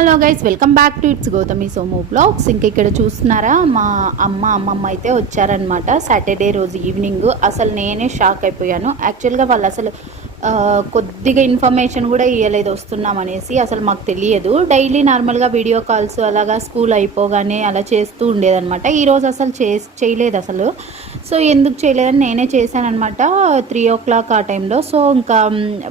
Hello guys, welcome back to it's Gautami Somu vlogs. ఇంక ఇక్కడ చూస్తున్నారా, మా అమ్మమ్మ అయితే వచ్చారనమాట సాటర్డే రోజు ఈవినింగ్. అసలు నేనే షాక్ అయిపోయాను. యాక్చువల్గా వాళ్ళు అసలు కొద్దిగా ఇన్ఫర్మేషన్ కూడా ఇవ్వలేదు వస్తున్నామనేసి. అసలు మాకు తెలియదు. డైలీ నార్మల్గా వీడియో కాల్స్ అలాగా స్కూల్ అయిపోగానే అలా చేస్తూ ఉండేదన్నమాట. ఈరోజు అసలు చేయలేదు అసలు. సో ఎందుకు చేయలేదని నేనే చేశానమాట 3 o'clock ఆ టైంలో. సో ఇంకా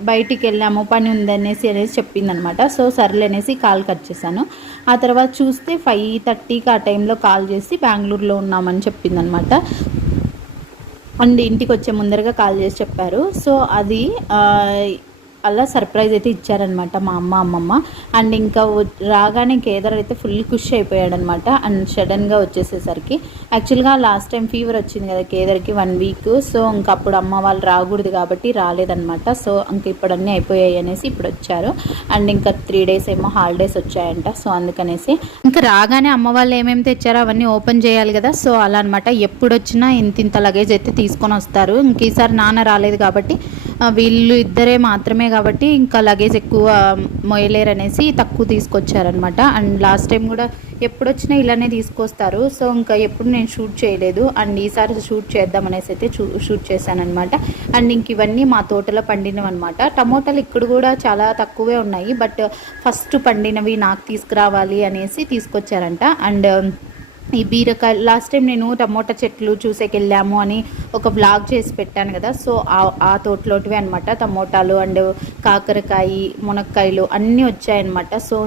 బయటికి వెళ్ళాము, పని ఉందనేసి చెప్పిందనమాట. సో సర్లేనేసి కాల్ కట్ చేశాను. ఆ తర్వాత చూస్తే 5:30కి ఆ టైంలో కాల్ చేసి బెంగళూరులో ఉన్నామని చెప్పిందనమాట. అండ్ ఇంటికి వచ్చే ముందరగా కాల్ చేసి చెప్పారు. సో అది అలా సర్ప్రైజ్ అయితే ఇచ్చారనమాట మా అమ్మమ్మ. అండ్ ఇంకా రాగానే కేదార్ అయితే ఫుల్ ఖుషి అయిపోయాడనమాట. అండ్ సడన్గా వచ్చేసేసరికి యాక్చువల్గా లాస్ట్ టైం ఫీవర్ వచ్చింది కదా కేదార్కి 1 week. సో ఇంకా అప్పుడు అమ్మ వాళ్ళు రాకూడదు కాబట్టి రాలేదనమాట. సో ఇంక ఇప్పుడు అన్నీ అయిపోయాయి అనేసి ఇప్పుడు వచ్చారు. అండ్ ఇంకా 3 days ఏమో హాలిడేస్ వచ్చాయంట. సో అందుకనేసి ఇంకా రాగానే అమ్మ వాళ్ళు ఏమేమి తెచ్చారో అవన్నీ ఓపెన్ చేయాలి కదా. సో అలా అనమాట. ఎప్పుడు వచ్చినా ఇంత లగేజ్ అయితే తీసుకొని వస్తారు. ఇంక ఈసారి నాన్న రాలేదు కాబట్టి వీళ్ళు ఇద్దరే మాత్రమే కాబట్టి ఇంకా లగేజ్ ఎక్కువ మొయ్యలేరు అనేసి తక్కువ తీసుకొచ్చారనమాట. అండ్ లాస్ట్ టైం కూడా ఎప్పుడు వచ్చినా ఇలానే తీసుకొస్తారు. సో ఇంకా ఎప్పుడు నేను షూట్ చేయలేదు. అండ్ ఈసారి షూట్ చేద్దాం అనేసి అయితే షూట్ చేశానమాట. అండ్ ఇంక ఇవన్నీ మా తోటలో పండినవి అనమాట. టమోటాలు ఇక్కడ కూడా చాలా తక్కువే ఉన్నాయి. బట్ ఫస్ట్ పండినవి నాకు తీసుకురావాలి అనేసి తీసుకొచ్చారంట. అండ్ ఈ బీరకాయలు లాస్ట్ టైం నేను టమోటా చెట్లు చూసేకెళ్ళాము అని ఒక వ్లాగ్ చేసి పెట్టాను కదా. సో ఆ తోటలోటివే అనమాట టమోటాలు అండ్ కాకరకాయ మునక్కాయలు అన్నీ వచ్చాయన్నమాట. సో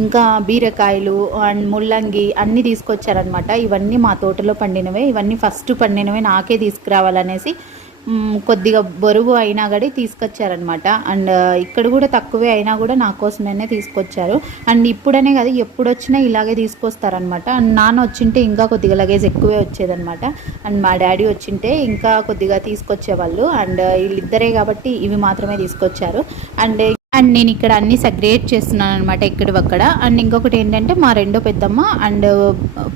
ఇంకా బీరకాయలు అండ్ ముల్లంగి అన్నీ తీసుకొచ్చారనమాట. ఇవన్నీ మా తోటలో పండినవే. ఇవన్నీ ఫస్ట్ పండినవే నాకే తీసుకురావాలనేసి కొద్దిగా బరువు అయినా కూడా తీసుకొచ్చారనమాట. అండ్ ఇక్కడ కూడా తక్కువే అయినా కూడా నా కోసమే తీసుకొచ్చారు. అండ్ ఇప్పుడనే కదా ఎప్పుడు వచ్చినా ఇలాగే తీసుకొస్తారనమాట. అండ్ నాన్న వచ్చింటే ఇంకా కొద్దిగా లగేజ్ ఎక్కువే వచ్చేదనమాట. అండ్ మా డాడీ వచ్చింటే ఇంకా కొద్దిగా తీసుకొచ్చేవాళ్ళు. అండ్ వీళ్ళిద్దరే కాబట్టి ఇవి మాత్రమే తీసుకొచ్చారు. అండ్ నేను ఇక్కడ అన్నీ సెగ్రిగేట్ చేస్తున్నాను అనమాట ఎక్కడివక్కడ. అండ్ ఇంకొకటి ఏంటంటే మా రెండో పెద్దమ్మ అండ్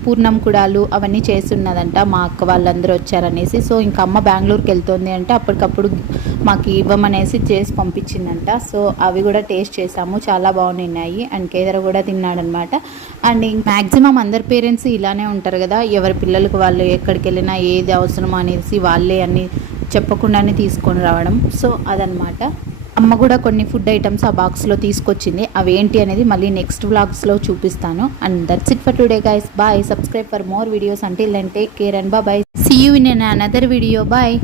పూర్ణం కుడాలు అవన్నీ చేస్తున్నదంట. మా అక్క వాళ్ళందరూ వచ్చారనేసి. సో ఇంకా అమ్మ బెంగళూరుకి వెళ్తుంది అంటే అప్పటికప్పుడు మాకు ఇవ్వమనేసి చేసి పంపించిందంట. సో అవి కూడా టేస్ట్ చేసాము, చాలా బాగున్నాయి. అండ్ కేదర్ కూడా తిన్నాడనమాట. అండ్ మ్యాక్సిమం అందరి పేరెంట్స్ ఇలానే ఉంటారు కదా, ఎవరి పిల్లలకు వాళ్ళు ఎక్కడికి వెళ్ళినా ఏది అవసరమో అనేసి వాళ్ళే అన్నీ చెప్పకుండానే తీసుకొని రావడం. సో అదనమాట. అమ్మ కూడా కొన్ని ఫుడ్ ఐటమ్స్ ఆ బాక్స్లో తీసుకొచ్చింది. అవి ఏంటి అనేది మళ్ళీ నెక్స్ట్ వ్లాగ్స్లో చూపిస్తాను. And that's it for today guys. Bye. Subscribe for more videos. Until then take care and bye. See you in another video. Bye.